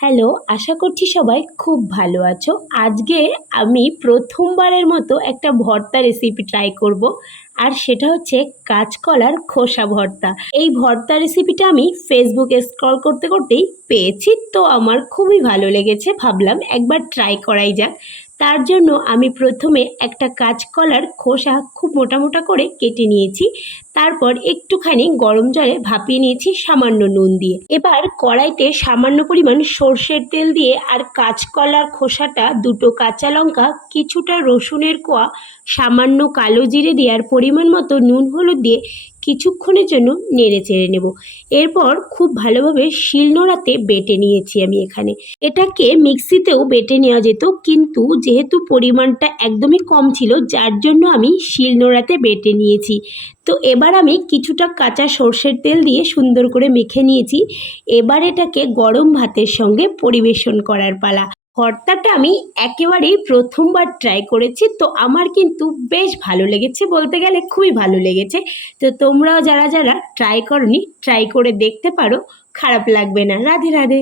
Hello, আশা করছি সবাই খুব ভালো আছো। আজকে আমি প্রথমবারের মতো একটা ভর্তা রেসিপি ট্রাই করব। আর সেটা হচ্ছে কাঁচকলার খোসা ভর্তা। এই ভর্তা রেসিপিটা আমি ফেসবুকে স্ক্রল করতে করতেই পেয়েছি, তো আমার খুবই ভালো লেগেছে। ভাবলাম একবার ট্রাই করাই যাক। তার জন্য আমি প্রথমে একটা কাঁচকলার খোসা খুব মোটা মোটা করে কেটে নিয়েছি। তারপর একটুখানি গরম জলে ভাপিয়ে নিয়েছি সামান্য নুন দিয়ে। এবার কড়াইতে সামান্য পরিমাণ সর্ষের তেল দিয়ে আর কাঁচকলার খোসাটা, দুটো কাঁচা লঙ্কা, কিছুটা রসুনের কোয়া, সামান্য কালো জিরে দিয়ে আর পরিমাণ মতো নুন হলুদ দিয়ে কিছুক্ষণের জন্য নেড়ে চেড়ে নেব। এরপর খুব ভালোভাবে শিলনোড়াতে বেটে নিয়েছি আমি এখানে। এটাকে মিক্সিতেও বেটে নেওয়া যেত, কিন্তু যেহেতু পরিমাণটা একদমই কম ছিল যার জন্য আমি শিলনোড়াতে বেটে নিয়েছি। তো এবার আমি কিছুটা কাঁচা সর্ষের তেল দিয়ে সুন্দর করে মেখে নিয়েছি। এবার এটাকে গরম ভাতের সঙ্গে পরিবেশন করার পালা। ভর্তাটা আমি একেবারেই প্রথমবার ট্রাই করেছি, তো আমার কিন্তু বেশ ভালো লেগেছে, বলতে গেলে খুবই ভালো লেগেছে। তো তোমরাও যারা যারা ট্রাই করনি, ট্রাই করে দেখতে পারো, খারাপ লাগবে না। রাধে রাধে।